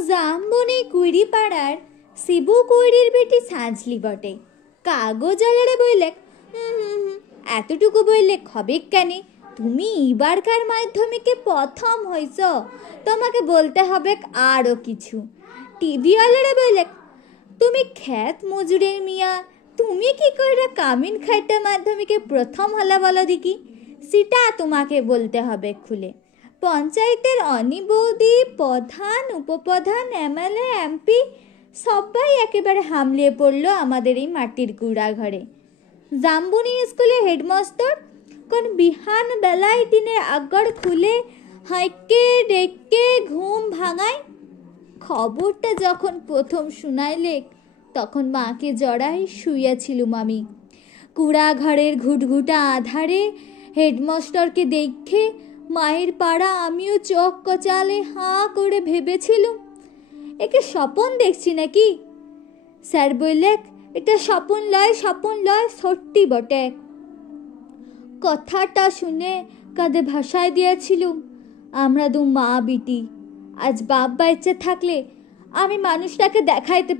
মুজাম্বনে query পাড়ার শিবু কুইরির বেটি সাঁঝলি বটে। কাগজ আলারে বইলে এতটুকু বইলে হবে কেন? তুমি এবারকার মাধ্যমিকে প্রথম হইছ, তোমাকে বলতে হবে আরও কিছু। টিভি আলারে বইলে তুমি খ্যাত মজুরের মিয়া, তুমি কি করে কামিন খাইটা মাধ্যমিকে প্রথম হলা বলো দেখি, সেটা তোমাকে বলতে হবে খুলে। পঞ্চায়েতের অনি বৌদি, প্রধান, উপপ্রধান, এমএলএ, এমপি সবাই একেবারে হামলিয়ে পড়লো আমাদের এই মাটির কুড়া ঘরে। জাম্বুনি স্কুলে হেডমাস্টার কোন বিহান বেলায় টিনের আগড় খুলে হাইকে ডেকে ঘুম ভাঙায়। খবরটা যখন প্রথম শুনাইলে তখন মাকে জড়াই শুইয়াছিলুম আমি। কুড়া ঘরের ঘুটঘুটা আধারে হেডমাস্টারকে দেখে মায়ের পাড়া আমিও চোখ কচালে হাঁ করে ভেবেছিলুম একে স্বপন দেখছি নাকি। স্যার বললে এটা স্বপন লয়, স্বপন লয়, সত্যি বটে। কথাটা শুনে কাঁধে ভাষায় দিয়েছিলুম আমরা দু মা বিটি। আজ বাপ বাচ্চা থাকলে আমি মানুষটাকে দেখাইতে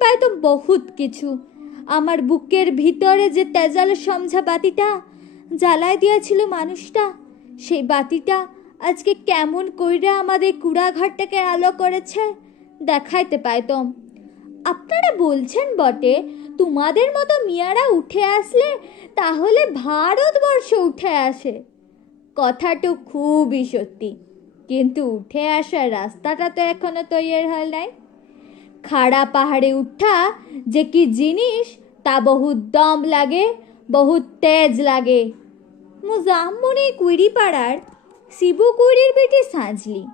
পাইতাম বহুত কিছু। আমার বুকের ভিতরে যে তেজাল সমঝা বাতিটা জ্বালায় দিয়েছিল মানুষটা, সেই বাতিটা আজকে কেমন কইরা আমাদের কুড়াঘরটাকে আলো করেছে দেখাইতে পাইতাম। আপনারা বলছেন বটে তোমাদের মতো মিয়ারা উঠে আসলে তাহলে ভারতবর্ষ উঠে আসে। কথাটা খুবই সত্যি, কিন্তু উঠে আসার রাস্তাটা তো এখনো তৈরি হয় নাই। খাড়া পাহাড়ে উঠা যে কি জিনিস তা বহুত দম লাগে, বহুত তেজ লাগে। মুজাম্মনি কুইরি পাড়ার শিবু কুইরির বেটি সাঁঝলি।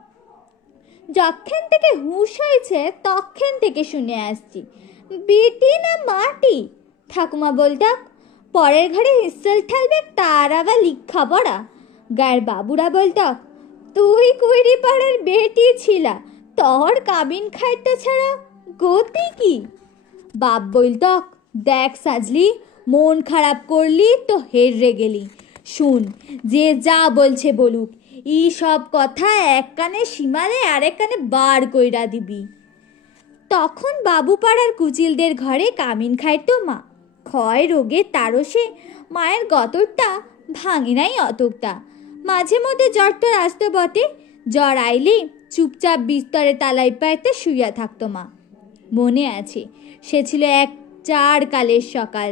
যখন থেকে হুঁশ হয়েছে তখন থেকে শুনে আসছি বেটি না মাটি। ঠাকুমা বলতাক পরের ঘরে হিসেল ঠেলবে তার আবার লিখা পড়া। গায়ের বাবুরা বলতাক তুই কুইরি পাড়ার বেটি ছিলা, তোর কাবিন খাইতে ছাড়া গতি কি। বাপ বলতক দেখ সাজলি, মন খারাপ করলি তো হেরে গেলি। শুন, যে যা বলছে বলুক, এই সব কথা এক কানে সীমারে আরেক কানে বার কইরা দিবি। তখন বাবুপাড়ার কুচিলদের ঘরে কামিন খাইতো মা। ক্ষয় রোগে তারসে মায়ের গতরটা ভাঙি নাই অতকটা। মাঝে মধ্যে জ্বর তোর আসতো বটে, জ্বর আইলে চুপচাপ বিস্তরে তালাই পাইতে শুইয়া থাকতো মা। মনে আছে সে ছিল এক চার কালের সকাল,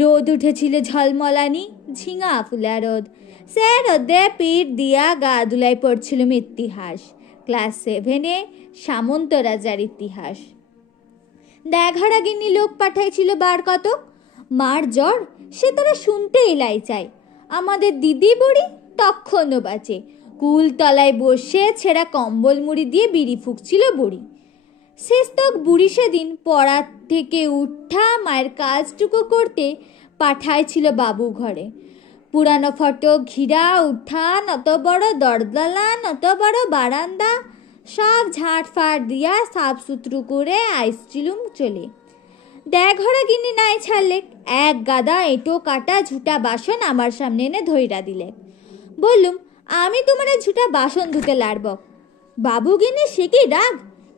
রোদ উঠেছিল ঝলমলানি, ঝিঙা ফুলা রোদ। সে রোদে পিঠ দিয়া গা দুলাই পড়ছিলুম ইতিহাস, ক্লাস 7-এ সামন্ত রাজার ইতিহাস। দেখারা গিন্নি লোক পাঠাইছিল বার কত। মার জ্বর সে তারা শুনতে এলাই চাই। আমাদের দিদি বুড়ি তখনও বাঁচে, কুল তলায় বসে ছেঁড়া কম্বল মুড়ি দিয়ে বিড়ি ফুঁকছিল বুড়ি। শেষ তক বুড়ি সেদিন পড়া থেকে উঠা মায়ের কাজটুকু করতে পাঠাইছিল বাবু ঘরে। পুরানো ফটো ঘিরা উঠান, অত বড় দরজালা, অত বড় বারান্দা সব ঝাঁটফাট দিয়া সাফ সুতরু করে আইসছিলুম চলে। দেঘরা গিন্নি নাই ছাড়লে এক গাদা এঁটো কাটা ঝুটা বাসন আমার সামনে এনে ধইরা দিলে। বললুম আমি তোমার ঝুটা বাসন ধুতে লাড়ব। বাবু গিন্নি সে কি রাগ,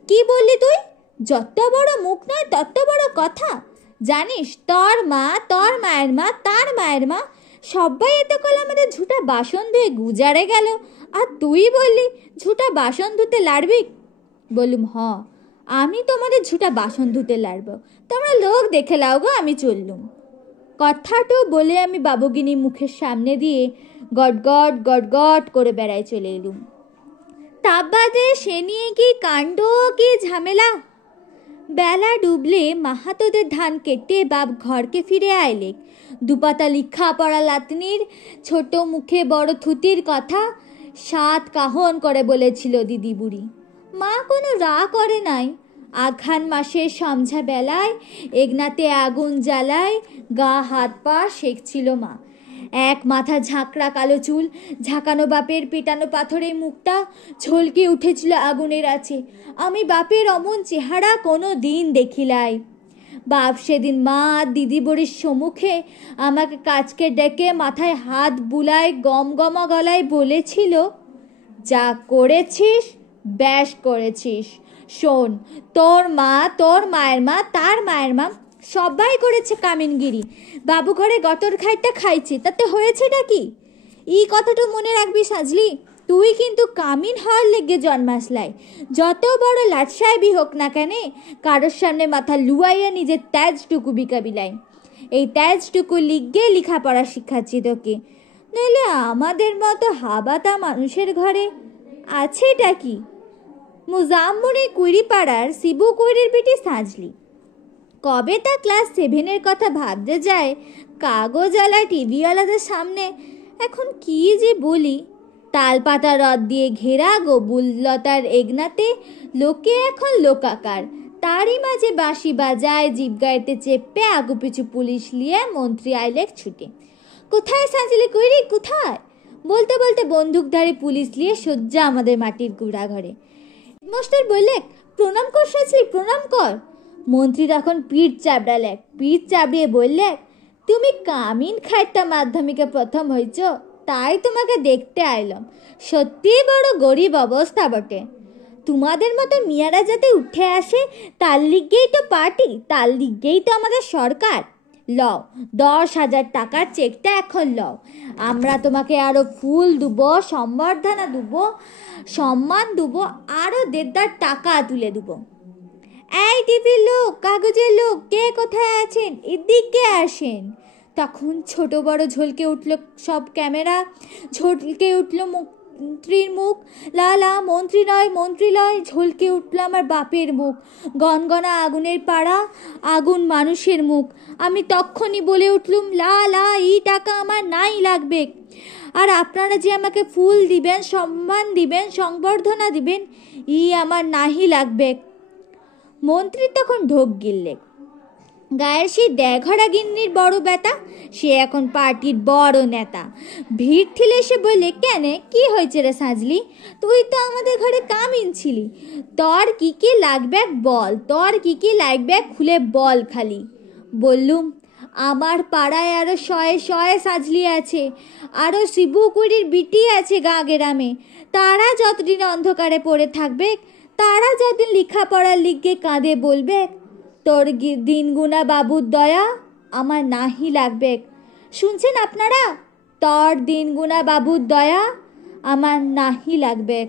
কি বললি তুই? যত বড় মুখ নয় তত বড় কথা। জানিস তোর মা, তোর মায়ের মা, তার মায়ের মা সবাই এতকাল আমাদের ঝুটা বাসন ধুয়ে গুজারে গেল, আর তুই বললি ঝুটা বাসন ধুতে লাড়বি। বললুম আমি তোমাদের ঝুটা বাসন ধুতে লাড়ব, তোমরা লোক দেখে লাও গো, আমি চললুম। কথাটা বলে আমি বাবুগিনী মুখের সামনে দিয়ে গটগট গটগট করে বেড়ায় চলে এলুম। তা বাদে সে নিয়ে কি কাণ্ড, কি ঝামেলা। বেলা ডুবলে মাহাতোদের ধান কেটে বাপ ঘরকে ফিরে আইলে দুপাতা লিখা পড়া লাতনির ছোট মুখে বড় থুতির কথা 7 কাহন করে বলেছিল দিদি বুড়ি। মা কোনো রা করে নাই। আঘান মাসের সমঝা বেলায় এগনাতে আগুন জ্বালায় গা হাত পা সেঁকছিল মা। এক মাথা ঝাঁকড়া কালো চুল, ঝাঁকানো বাপের পেটানো পাথরের মুখটা ঝলকে উঠেছিল আগুনের আছে। আমি বাপের অমন চেহারা কোনো দিন দেখিলাই। বাপ সেদিন মা দিদি বুড়ির সম্মুখে আমাকে কাচকে ডেকে মাথায় হাত বুলায় গমগমা গলায় বলেছিল, যা করেছিস ব্যাস করেছিস। শোন, তোর মা, তোর মায়ের মা, তার মায়ের মা সবাই করেছে কামিনগিরি। বাবু ঘরে গটর খাইটা খাইছে, তাতে হয়েছেটা কি? এই কথাটা মনে রাখবি সাজলি। তুই কিন্তু কামিন হওয়ার লেগে জন্মাসলাই। যত বড় লাট সাহেবই হোক না কেন, কারোর সামনে মাথা লুয়াইয়া নিজের তেজটুকু বিকাবিলাই। এই তেজটুকু লিগে লেখাপড়া শিখাচ্ছি তোকে, নইলে আমাদের মতো হাবাতা মানুষের ঘরে আছেটা কি? মুজাম্মুনি কুইরিপাড়ার শিবু কুইরির পিঠে সাজলি। কবে তা ক্লাস 7-এর কথা ভাবতে যায় কাগজওয়ালা টিভিওয়ালাদের সামনে। এখন কি যে বলি, তালপাতা রদ দিয়ে ঘেরা গবুললতার এগনাতে লোকে এখন লোকাকার। তারই মাঝে বাঁশি বাজায়, জিপ গাড়িতে চেপে আগু পিছু পুলিশ লিয়ে মন্ত্রী আইলেক ছুটে। কোথায় সাজলি কইরি, কোথায়? বলতে বলতে বন্দুকধারী পুলিশ লিয়ে সজ্জা আমাদের মাটির গুড়া ঘরে। মাস্টার বললেক, প্রণাম কর সাজলি, প্রণাম কর। মন্ত্রী তখন পিঠ চাবড়ালেক, পিঠ চাবড়িয়ে বললেক, তুমি কামিন খাইটা মাধ্যমিকে প্রথম হয়েছ, তাই তোমাকে দেখতে আইলাম। সত্যি বড় গরিব অবস্থা বটে। তোমাদের মতো মিয়ারা যাতে উঠে আসে, তার লিগেই তো পার্টি, তার লিগেই তো আমাদের সরকার। লও 10,000 টাকার চেকটা এখন লও। আমরা তোমাকে আরো ফুল দেবো, সম্বর্ধনা দেবো, সম্মান দেবো, আরো 1.5 টাকা তুলে দেবো। এই টিভির লোক, কাগজের লোক, কে কোথায় আছেন, এদিকে আসেন। তখন ছোট বড় ঝলকে উঠল সব ক্যামেরা, ঝলকে উঠল মন্ত্রীর মুখ। লালা, মন্ত্রী নয়, মন্ত্রী নয়, ঝলকে উঠল আমার বাপের মুখ। গনগনা আগুনের পাড়া, আগুন মানুষের মুখ। আমি তখনই বলে উঠলুম, লালা, এই টাকা আমার নাই লাগবে। আর আপনারা যে আমাকে ফুল দিবেন, সম্মান দিবেন, সংবর্ধনা দিবেন, ই আমার নাহি লাগবে। মন্ত্রী তখন ঢোক গিললে। গায়ের সেই দেঘরা গিন্নির বড় বেটা, সে এখন পার্টির বড় নেতা। ভিড় ঠিলে সে বললে, কেন, কি হয়েছে রে সাজলি? তুই তো আমাদের ঘরে কামিন ছিলি, তোর কি কি লাগবে বল, তোর কি কি লাগবে খুলে বল খালি। বললুম, আমার পাড়ায় আরো 100 সাজলি আছে, আরো শিবু কুড়ির বিটি আছে গা গ্রামে। তারা যতদিন অন্ধকারে পড়ে থাকবে, তারা যতদিন লেখাপড়ার লিগে কাঁদে বলবে, তোর দিনগুনা বাবুর দয়া আমার নাহি লাগবে। শুনছেন আপনারা? তোর দিনগুনা বাবুর দয়া আমার নাহি লাগবে।